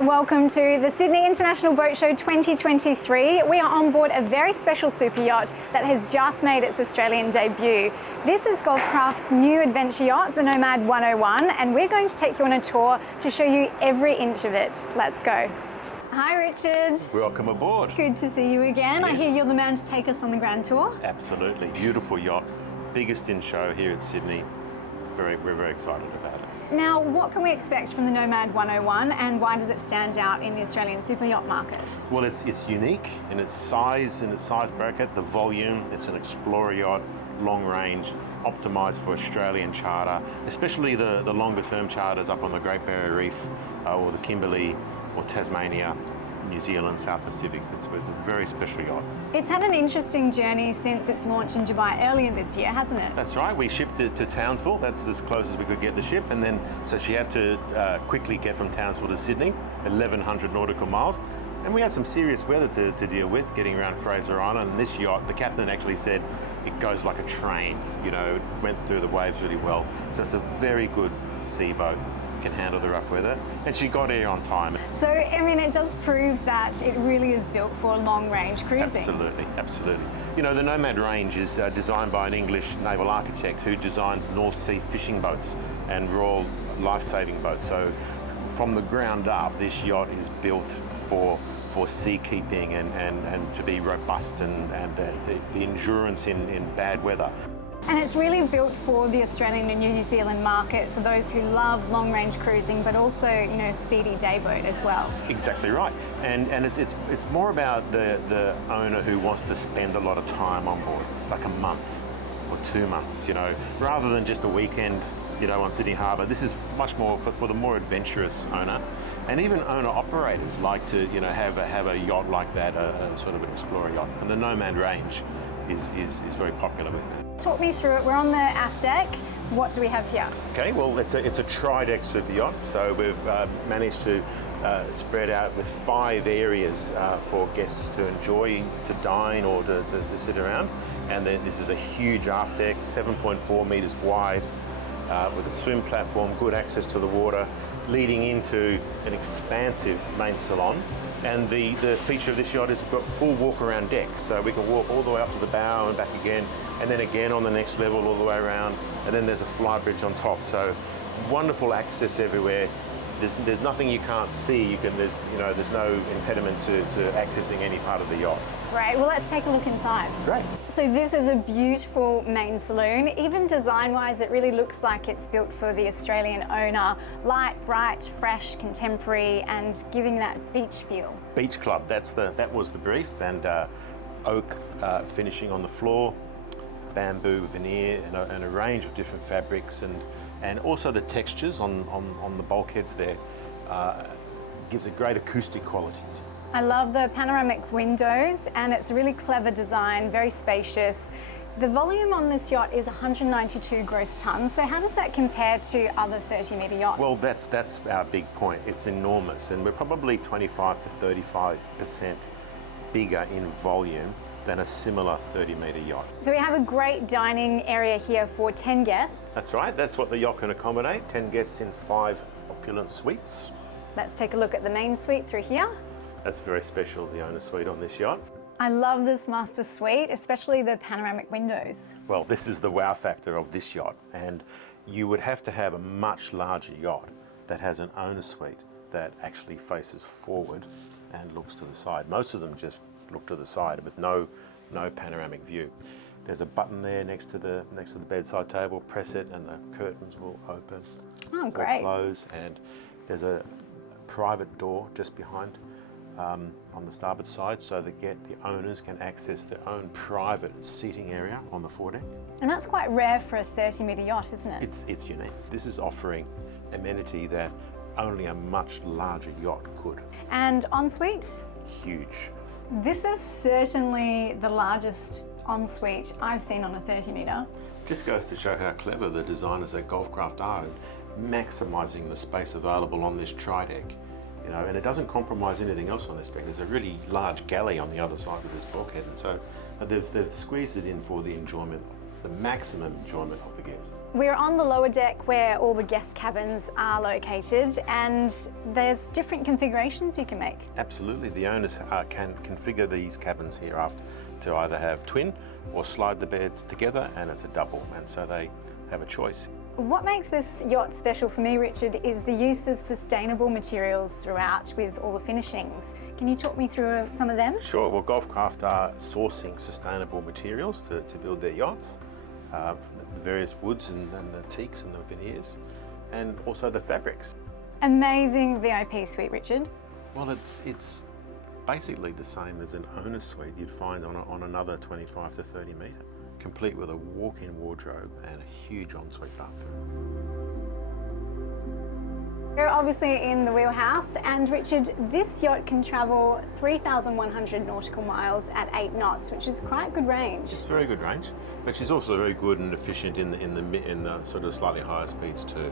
Welcome to the Sydney International Boat Show 2023. We are on board a very special super yacht that has just made its Australian debut. This is Golfcraft's new adventure yacht, the Nomad 101, and we're going to take you on a tour to show you every inch of it. Let's go. Hi Richard. Welcome aboard. Good to see you again. Yes. I hear you're the man to take us on the grand tour. Absolutely. Beautiful yacht. Biggest in show here at Sydney. We're very excited about it. Now, what can we expect from the Nomad 101 and why does it stand out in the Australian super yacht market? Well, it's unique in its size bracket, the volume. It's an explorer yacht, long range, optimised for Australian charter, especially the longer term charters up on the Great Barrier Reef or the Kimberley or Tasmania, New Zealand, South Pacific. It's a very special yacht. It's had an interesting journey since its launch in Dubai earlier this year, hasn't it? That's right. We shipped it to Townsville. That's as close as we could get the ship, and then so she had to quickly get from Townsville to Sydney, 1,100 nautical miles. And we had some serious weather to deal with, getting around Fraser Island. And this yacht, the captain actually said, it goes like a train. You know, it went through the waves really well. So it's a very good sea boat. Can handle the rough weather, and she got here on time. So, I mean, it does prove that it really is built for long-range cruising. Absolutely. You know, the Nomad range is designed by an English naval architect who designs North Sea fishing boats and royal life-saving boats. So, from the ground up, this yacht is built for sea keeping and to be robust and the endurance in bad weather. And it's really built for the Australian and New Zealand market for those who love long-range cruising, but also, you know, speedy day boat as well. Exactly right. And it's more about the owner who wants to spend a lot of time on board, like a month or 2 months, you know, rather than just a weekend, you know, on Sydney Harbour. This is much more for the more adventurous owner. And even owner-operators like to, you know, have a yacht like that, a sort of an explorer yacht. And the Nomad range is very popular with that. Talk me through it. We're on the aft deck. What do we have here? Okay, well, it's a tri-deck super yacht. So we've managed to spread out with 5 areas for guests to enjoy, to dine or to sit around. And then this is a huge aft deck, 7.4 metres wide, with a swim platform, good access to the water, leading into an expansive main salon. And the feature of this yacht is we've got full walk around decks, so we can walk all the way up to the bow and back again, and then again on the next level all the way around, and then there's a Flybridge on top. So wonderful access everywhere. There's nothing you can't see. There's no impediment to accessing any part of the yacht. Great. Well, let's take a look inside. Great. So this is a beautiful main saloon. Even design-wise, it really looks like it's built for the Australian owner. Light, bright, fresh, contemporary, and giving that beach feel. Beach club. That was the brief, and oak finishing on the floor, bamboo veneer, and a range of different fabrics, and also the textures on the bulkheads there gives a great acoustic quality. I love the panoramic windows, and it's a really clever design, very spacious. The volume on this yacht is 192 gross tonnes, so how does that compare to other 30-metre yachts? Well, that's our big point. It's enormous, and we're probably 25 to 35% bigger in volume than a similar 30-metre yacht. So we have a great dining area here for 10 guests. That's right, that's what the yacht can accommodate, 10 guests in 5 opulent suites. Let's take a look at the main suite through here. That's very special, the owner suite on this yacht. I love this master suite, especially the panoramic windows. Well, this is the wow factor of this yacht, and you would have to have a much larger yacht that has an owner suite that actually faces forward and looks to the side. Most of them just look to the side with no panoramic view. There's a button there next to the bedside table. Press it and the curtains will open or close, and there's a private door just behind on the starboard side, so that the owners can access their own private seating area on the foredeck. And that's quite rare for a 30-metre yacht, isn't it? It's unique. This is offering amenity that only a much larger yacht could. And ensuite? Huge. This is certainly the largest ensuite I've seen on a 30-metre. Just goes to show how clever the designers at Golfcraft are, maximising the space available on this tri-deck. You know, and it doesn't compromise anything else on this deck. There's a really large galley on the other side of this bulkhead, and so they've squeezed it in for the enjoyment the maximum enjoyment of the guests. We're on the lower deck where all the guest cabins are located, and there's different configurations you can make. Absolutely, the owners can configure these cabins here after to either have twin or slide the beds together, and it's a double, and so they have a choice. What makes this yacht special for me, Richard, is the use of sustainable materials throughout with all the finishings. Can you talk me through some of them? Sure, well, Golfcraft are sourcing sustainable materials to build their yachts, the various woods and the teaks and the veneers, and also the fabrics. Amazing VIP suite, Richard. Well, it's basically the same as an owner suite you'd find on another 25 to 30 metre, complete with a walk-in wardrobe and a huge ensuite bathroom. We're obviously in the Wheelhouse, and Richard, this yacht can travel 3,100 nautical miles at 8 knots, which is quite good range. It's very good range, but she's also very good and efficient in the sort of slightly higher speeds too.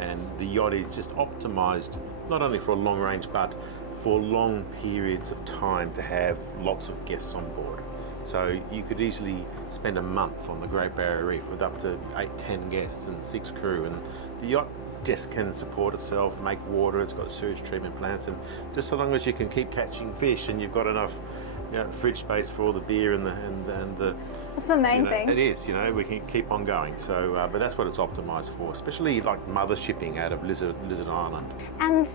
And the yacht is just optimised not only for a long range, but for long periods of time to have lots of guests on board. So you could easily spend a month on the Great Barrier Reef with up to 8-10 guests and 6 crew, and the yacht just can support itself, make water, it's got sewage treatment plants, and just so long as you can keep catching fish and you've got enough fridge space for all the beer and the That's the main thing. It is, we can keep on going. So, but that's what it's optimised for, especially like mother shipping out of Lizard Island. And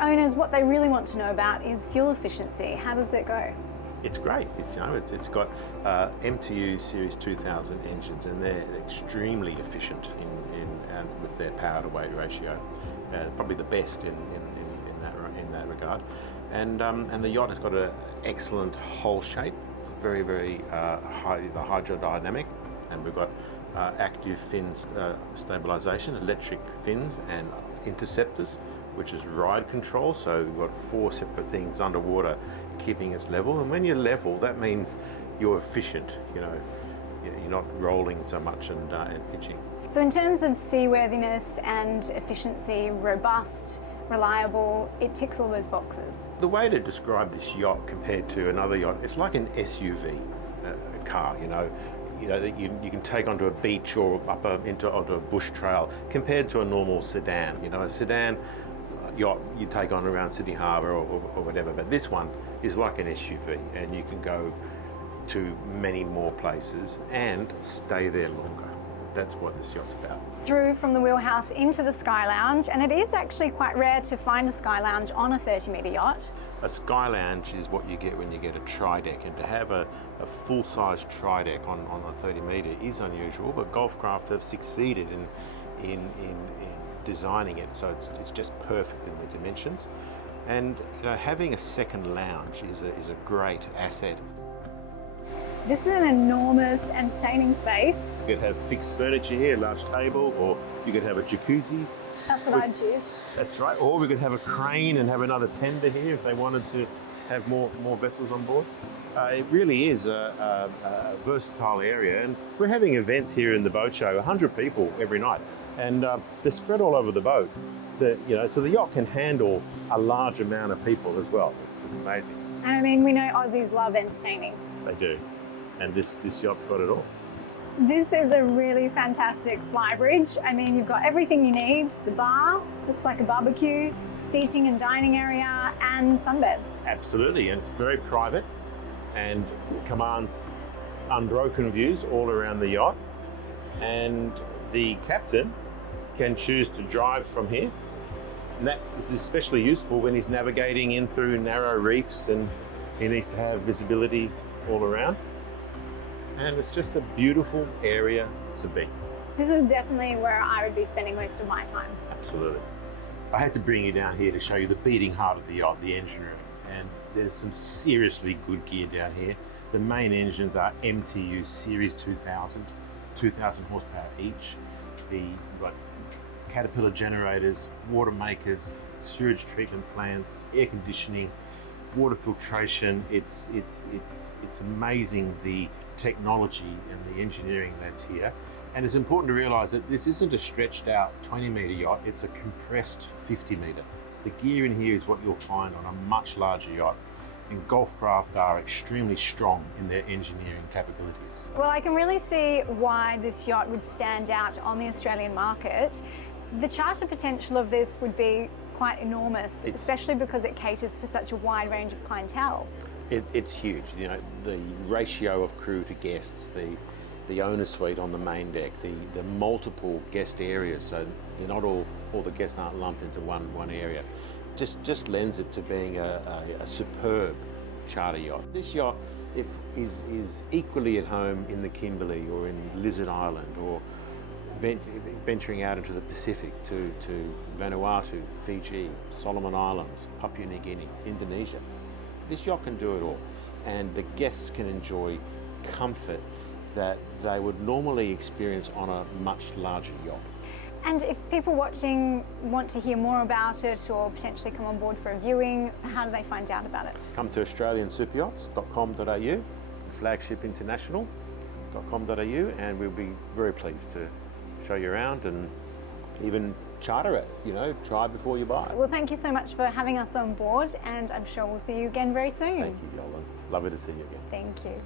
owners, what they really want to know about is fuel efficiency. How does it go? It's great. It's got MTU Series 2000 engines, and they're extremely efficient with their power to weight ratio. Probably the best in that regard. And the yacht has got an excellent hull shape, very hydrodynamic, and we've got active fin stabilisation, electric fins, and interceptors, which is ride control. So we've got 4 separate things underwater keeping us level, and when you're level, that means you're efficient. You're not rolling so much and pitching. So in terms of seaworthiness and efficiency, robust, reliable, it ticks all those boxes. The way to describe this yacht compared to another yacht, it's like an SUV car. That you can take onto a beach or onto a bush trail, compared to a normal sedan. A sedan yacht you take on around Sydney Harbour or whatever, but this one is like an SUV, and you can go to many more places and stay there longer. That's what this yacht's about. Through from the Wheelhouse into the Sky Lounge, and it is actually quite rare to find a Sky Lounge on a 30-metre yacht. A Sky Lounge is what you get when you get a tri-deck, and to have a full-size tri-deck on a 30-metre is unusual, but Golfcraft have succeeded in designing it so it's just perfect in the dimensions. And having a second lounge is a great asset. This is an enormous entertaining space. You could have fixed furniture here, a large table, or you could have a jacuzzi. That's what I'd choose. That's right. Or we could have a crane and have another tender here if they wanted to have more vessels on board. It really is a versatile area, and we're having events here in the boat show, 100 people every night, and they're spread all over the boat. So the yacht can handle a large amount of people as well. It's amazing. And I mean, we know Aussies love entertaining. They do, and this yacht's got it all. This is a really fantastic Flybridge. I mean, you've got everything you need. The bar looks like a barbecue, seating and dining area, and sunbeds. Absolutely, and it's very private and commands unbroken views all around the yacht. And the captain can choose to drive from here. And that is especially useful when he's navigating in through narrow reefs and he needs to have visibility all around. And it's just a beautiful area to be. This is definitely where I would be spending most of my time. Absolutely. I had to bring you down here to show you the beating heart of the yacht, the engine room. And there's some seriously good gear down here. The main engines are MTU Series 2000, 2,000 horsepower each. The Caterpillar generators, water makers, sewage treatment plants, air conditioning, water filtration. It's amazing the technology and the engineering that's here. And it's important to realise that this isn't a stretched out 20-metre yacht, it's a compressed 50-metre. The gear in here is what you'll find on a much larger yacht. and Golfcraft are extremely strong in their engineering capabilities. Well, I can really see why this yacht would stand out on the Australian market. The charter potential of this would be quite enormous, especially because it caters for such a wide range of clientele. It's huge. You know, the ratio of crew to guests, the owner suite on the main deck, the multiple guest areas, so they're not all the guests aren't lumped into one area. Just lends it to being a superb charter yacht. This yacht is equally at home in the Kimberley or in Lizard Island, or venturing out into the Pacific to Vanuatu, Fiji, Solomon Islands, Papua New Guinea, Indonesia. This yacht can do it all, and the guests can enjoy comfort that they would normally experience on a much larger yacht. And if people watching want to hear more about it or potentially come on board for a viewing, how do they find out about it? Come to australiansuperyachts.com.au, flagshipinternational.com.au, and we'll be very pleased to show you around and even charter it, you know, try before you buy. Well, thank you so much for having us on board, and I'm sure we'll see you again very soon. Thank you, Yolande. Lovely to see you again. Thank you.